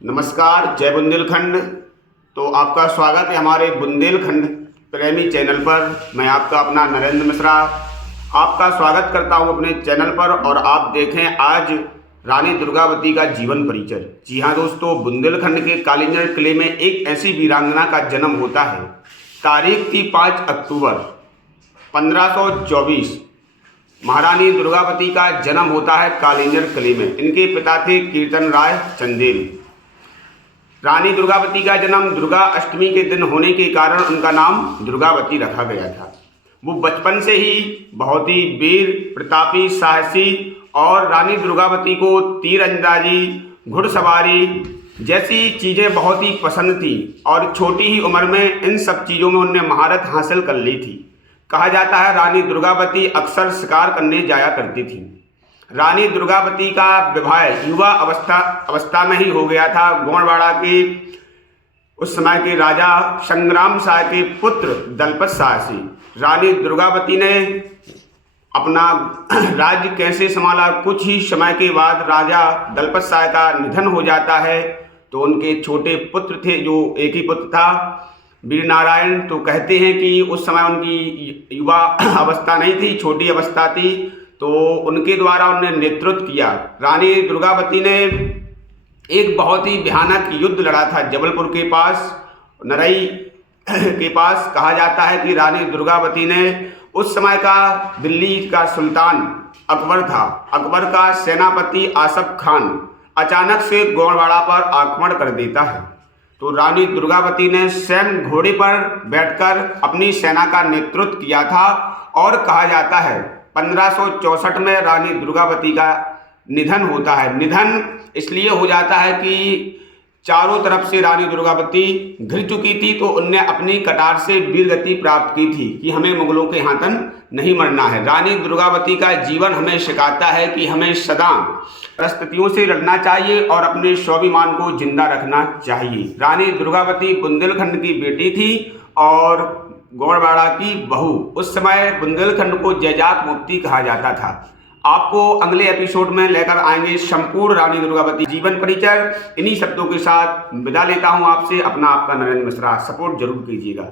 नमस्कार, जय बुंदेलखंड। तो आपका स्वागत है हमारे बुंदेलखंड प्रेमी चैनल पर। मैं आपका अपना नरेंद्र मिश्रा आपका स्वागत करता हूं अपने चैनल पर। और आप देखें आज रानी दुर्गावती का जीवन परिचय। जी हाँ दोस्तों, बुंदेलखंड के कालिंजर किले में एक ऐसी वीरांगना का जन्म होता है। तारीख थी 5 अक्टूबर 1524। महारानी दुर्गावती का जन्म होता है कालिंजर किले में। इनके पिता थे कीर्तन राय चंदेल। रानी दुर्गावती का जन्म दुर्गा अष्टमी के दिन होने के कारण उनका नाम दुर्गावती रखा गया था। वो बचपन से ही बहुत ही वीर प्रतापी साहसी और रानी दुर्गावती को तीरंदाजी घुड़सवारी जैसी चीज़ें बहुत ही पसंद थी और छोटी ही उम्र में इन सब चीज़ों में उन्होंने महारत हासिल कर ली थी। कहा जाता है रानी दुर्गावती अक्सर शिकार करने जाया करती थी। रानी दुर्गावती का विवाह युवा अवस्था में ही हो गया था। गोंडवाड़ा के उस समय के राजा संग्राम शाह के पुत्र दलपत शाह से रानी दुर्गावती ने अपना राज्य कैसे संभाला। कुछ ही समय के बाद राजा दलपत शाह का निधन हो जाता है। तो उनके छोटे पुत्र थे, जो एक ही पुत्र था वीर नारायण। तो कहते हैं कि उस समय उनकी युवा अवस्था नहीं थी, छोटी अवस्था थी। तो उनके द्वारा उन्होंने नेतृत्व किया। रानी दुर्गावती ने एक बहुत ही भयानक युद्ध लड़ा था जबलपुर के पास, नरई के पास। कहा जाता है कि रानी दुर्गावती ने उस समय का दिल्ली का सुल्तान अकबर था, अकबर का सेनापति आसफ खान अचानक से गोंडवाड़ा पर आक्रमण कर देता है। तो रानी दुर्गावती ने स्वयं घोड़े पर बैठकर अपनी सेना का नेतृत्व किया था। और कहा जाता है 1564 में रानी दुर्गावती का निधन होता है। निधन इसलिए हो जाता है कि चारों तरफ से रानी दुर्गावती घिर चुकी थी। तो उनने अपनी कटार से वीरगति प्राप्त की थी कि हमें मुगलों के हाथन नहीं मरना है। रानी दुर्गावती का जीवन हमें सिखाता है कि हमें सदा परिस्थितियों से लड़ना चाहिए और अपने स्वाभिमान को जिंदा रखना चाहिए। रानी दुर्गावती बुंदेलखंड की बेटी थी और गोंडवाड़ा की बहू। उस समय बुंदेलखंड को जैजाक मुक्ति कहा जाता था। आपको अगले एपिसोड में लेकर आएंगे संपूर्ण रानी दुर्गावती जीवन परिचय। इन्हीं शब्दों के साथ विदा लेता हूं आपसे। अपना आपका नरेंद्र मिश्रा। सपोर्ट जरूर कीजिएगा।